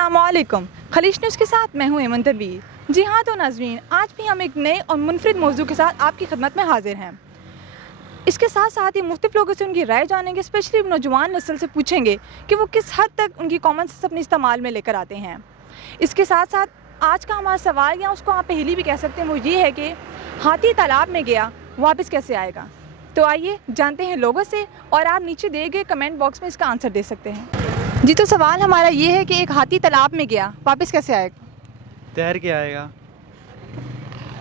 अस्सलामुअलैकुम। खलीश न्यूज़ के साथ मैं हूँ एमन तबीर। जी हाँ तो नाज़रीन, आज भी हम एक नए और मुनफरिद मौजू के साथ आपकी खिदमत में हाजिर हैं। इसके साथ साथ ही मुख्तलिफ लोगों से उनकी राय जानेंगे, स्पेशली नौजवान नस्ल से पूछेंगे कि वो किस हद तक उनकी कॉमन सेंस अपने इस्तेमाल में लेकर आते हैं। इसके साथ साथ आज का हमारा सवाल, या उसको आप पहेली भी कह सकते हैं, वो ये है कि हाथी तालाब में गया, वापस कैसे आएगा। तो आइए जानते हैं लोगों से, और आप नीचे दिए गए कमेंट बॉक्स में इसका आंसर दे सकते हैं। जी, तो सवाल हमारा ये है कि एक हाथी तालाब में गया, वापस कैसे आएगा। तैर के आएगा।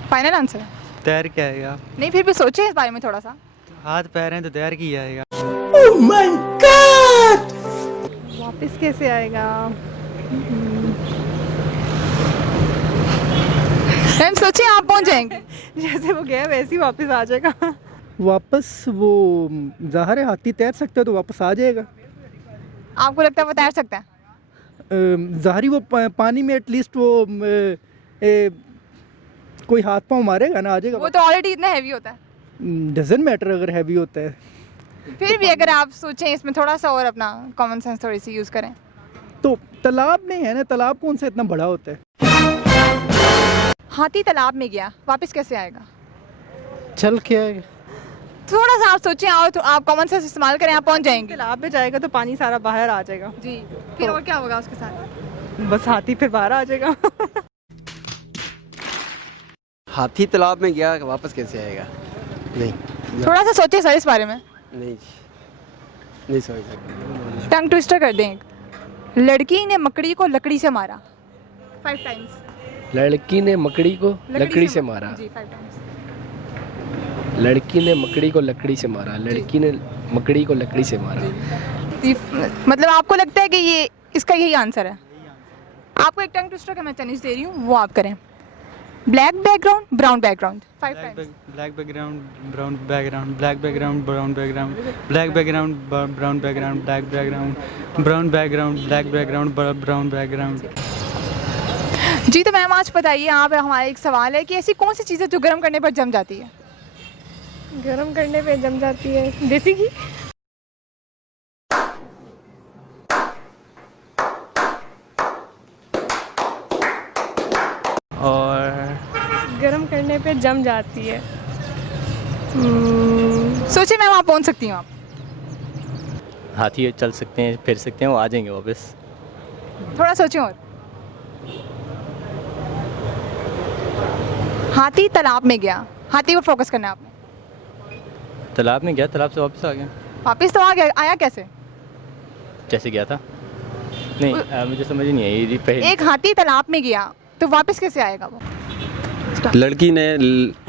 Final answer? तैर के आएगा। नहीं, फिर भी सोचिए इस बारे में थोड़ा सा। हाथ पैर हैं तो तैर के ही आएगा। Oh my God! वापस कैसे आएगा। मैम सोचिए, आप पहुंच जाएंगे। जैसे वो गया वैसे ही वापस आ जाएगा। वापस वो ज़ाहिर है हाथी तैर सकता है तो वापस आ जाएगा। आपको लगता है वो तैर सकता है? ज़ाहिर वो पानी में एटलीस्ट वो कोई हाथ पाँव मारेगा ना, आ जाएगा। वो तो ऑलरेडी इतना हैवी होता है। डजंट मैटर अगर हैवी होता है। फिर भी अगर आप सोचें इसमें थोड़ा सा और अपना कॉमन सेंस थोड़ी सी यूज़ करें तो तालाब में है ना, तालाब कौन सा इतना बड़ा होता है। हाथी तालाब में गया, वापस कैसे आएगा। चल के आएगा। थोड़ा सा आप सोचें और तो आप कॉमन सेंस इस्तेमाल करें, आप पहुंच जाएंगे। तालाब में जाएगा तो पानी सारा बाहर आ जाएगा। जी, फिर और क्या होगा उसके साथ। बस हाथी फिर बाहर आ जाएगा। हाथी तालाब में गया, वापस कैसे आएगा। नहीं, थोड़ा सा सोचिए सर इस बारे में। नहीं समझ सकता। टंग ट्विस्टर कर दें। लड़की ने मकड़ी को लकड़ी से मारा 5 टाइम्स। लड़की ने मकड़ी को लकड़ी से मारा। जी, 5 टाइम्स। लड़की ने मकड़ी को लकड़ी से मारा। लड़की ने मकड़ी को लकड़ी से मारा। मतलब आपको लगता है कि ये इसका यही आंसर है। आपको एक टंग ट्विस्टर का मैं चैलेंज दे रही हूँ, वो आप करें। Black background, brown background 5 times. Black background, brown background, black background, brown background, black background, brown background, black background, brown background, black background, brown background. जी, तो मैम आज बताइए, आप हमारा एक सवाल है कि ऐसी कौन सी चीज़ है जो गर्म करने पर जम जाती है। गर्म करने पे जम जाती है देसी घी। और गर्म करने पे जम जाती है। सोचिए मैम, आप पहुंच सकती हैं। आप हाथी चल सकते हैं, फिर सकते हैं, वो आ जाएंगे वापस। थोड़ा सोचें और। हाथी तालाब में गया, हाथी पर फोकस करना है आपने। तालाब में गया, तालाब से वापस आ गया। वापस तो आ गया, आया कैसे। जैसे गया था। नहीं, मुझे समझ ही नहीं आई ये पहले। एक हाथी तालाब में गया तो वापस कैसे आएगा वो। लड़की ने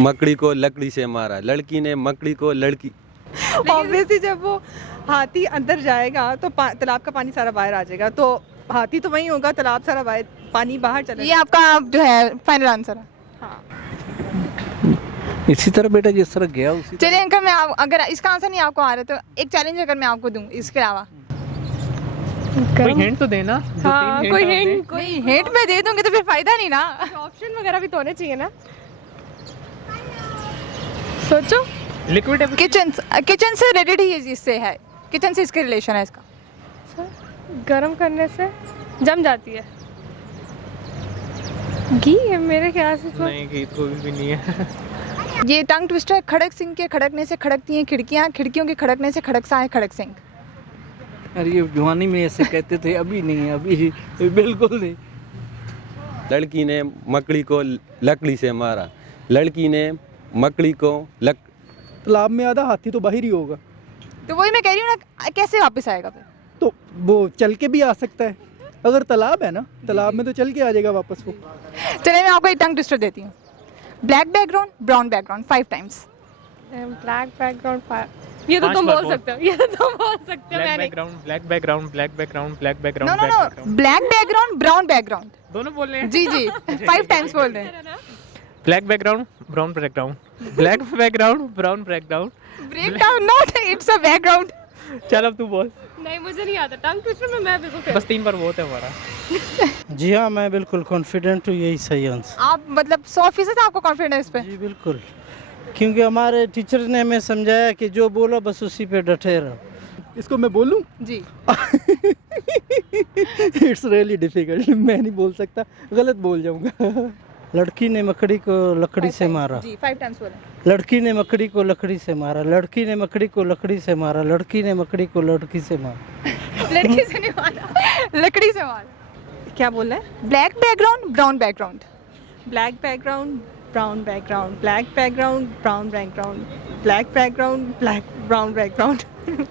मकड़ी को लकड़ी से मारा। लड़की ने मकड़ी को लड़की। ऑब्वियसली जब वो हाथी अंदर जाएगा तो तालाब का पानी सारा बाहर आ जाएगा, तो हाथी तो वहीं होगा, तालाब सारा बाहर, पानी बाहर चला ये आपका जो है फाइनल आंसर है। हाँ। इसी तरह बेटा जिस तरह गया उसी चलिए अंकल, मैं अगर इसका आंसर नहीं आपको आ रहा तो एक चैलेंज अगर मैं आपको दूं इसके अलावा। कोई हिंट तो देना। हाँ, कोई हिंट, कोई हिंट में दे दूंगी तो फिर फायदा नहीं ना। ऑप्शन वगैरह भी तो होने चाहिए ना। सोचो। लिक्विड किचन से रिलेटेड ही इससे है, किचन से इसके रिलेशन है इसका। गर्म करने से जम जाती है। घी है मेरे ख्याल से तो। नहीं, घी कोई भी नहीं है। ये टंग ट्विस्टर। खड़क सिंह के खड़कने से खड़कती हैं खिड़कियां, खिड़कियों के खड़कने से खड़कसा है खड़क सिंह। अरे ये जवानी में ऐसे कहते थे, अभी नहीं है, अभी बिल्कुल नहीं। लड़की ने मकड़ी को लकड़ी से मारा। लड़की ने मकड़ी को तालाब में आधा हाथी तो बाहर ही होगा, तो वही मैं कह रही हूँ ना, कैसे वापस आएगा फिर। तो वो चल के भी आ सकता है। अगर तालाब है ना, तालाब में तो चल के आ जाएगा वापस वो। चलिए मैं आपको एक टंग ट्विस्टर देती हूँ। Black background, brown background 5 times. Black background, ये तो तुम बोल सकते हो, ये तो तुम बोल सकते हो। Black background, black background, black background, black no background, no no, black background, brown background. दोनों बोल रहे हैं। जी जी, 5 टाइम्स बोल रहे हैं। Black background, brown background, black background, brown background. Break down not, it's a background. चल अब तू बोल। नहीं, मुझे नहीं आता टंग ट्विस्टर में, मैं बिल्कुल बस 3 बार बहुत है हमारा। जी हाँ, मैं बिल्कुल कॉन्फिडेंट हूँ, यही सही आंसर। आप मतलब 100% आपको कॉन्फिडेंस पे। जी बिल्कुल, क्योंकि हमारे टीचर ने हमें समझाया कि जो बोलो बस उसी पे डटे रहो। इसको मैं बोलूं? जी इट्स रियली डिफिकल्ट, मैं नहीं बोल सकता, गलत बोल जाऊंगा। लड़की ने मकड़ी को लकड़ी से मारा। जी 5 टाइम्स बोले। लड़की ने मकड़ी को लकड़ी से मारा। लड़की ने मकड़ी को लकड़ी से मारा। लड़की ने मकड़ी को लड़की से मारा। लड़की से नहीं मारा, लकड़ी से मारा। क्या बोल रहे हैं? Black background brown background. Black background brown background, black background brown background, black background black brown background,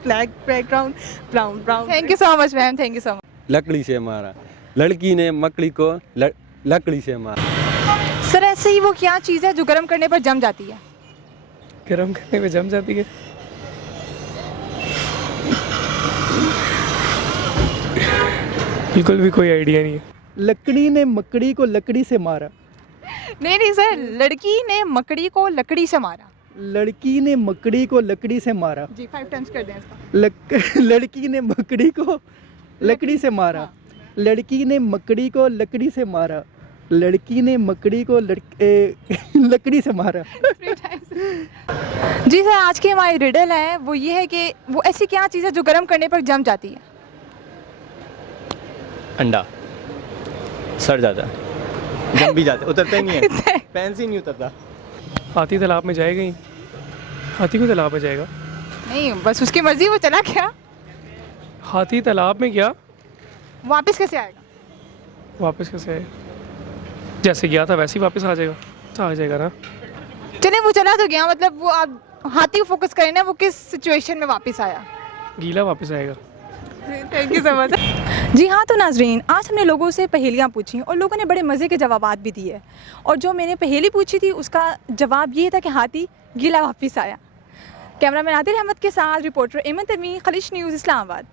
black background brown brown. Thank you so much ma'am, thank you so much. लकड़ी से मारा। लड़की ने मकड़ी को लकड़ी से मारा। सर ऐसे ही वो क्या चीज़ है जो गर्म करने पर जम जाती है? गर्म करने पे जम जाती है। बिल्कुल भी कोई आइडिया नहीं है। लकड़ी ने मकड़ी को लकड़ी से मारा। नहीं सर, लड़की ने मकड़ी को लकड़ी से मारा। लड़की ने मकड़ी को लकड़ी से मारा। जी 5 टाइम्स कर दें इसका। लड़की ने मकड़ी को लकड़ी से मारा। लड़की ने मकड़ी को लकड़ी से मारा। लड़की ने मकड़ी को लकड़ी से मारा। जी सर, आज की हमारी रिडल है वो ये है कि वो ऐसी क्या चीज़ है जो गर्म करने पर जम जाती है? अंडा सड़ जाता है, जम भी जाता है, उतरता ही नहीं है, पैन से ही नहीं उतरता। हाथी तालाब में जाएगा ही। हाथी को तालाब में जाएगा? नहीं, बस उसकी मर्जी, वो चला क्या? हाथी तालाब में गया, वापस कैसे आएगा? वापस कैसे आएगा? जैसे गया था वैसे ही वापस आ जाएगा ना। चले वो चला तो गया, मतलब वो आप हाथी को फोकस करें ना, वो किस सिचुएशन में वापस आया? गीला वापस आएगा। Thank you so much. जी हाँ, तो नाजरीन, आज हमने लोगों से पहेलियाँ पूछी और लोगों ने बड़े मज़े के जवाबात भी दिए। और जो मैंने पहेली पूछी थी उसका जवाब ये था कि हाथी गीला वापस आया। कैमरामैन आदिल अहमद के साथ रिपोर्टर एमन तमीम, खलीज न्यूज़, इस्लामाबाद।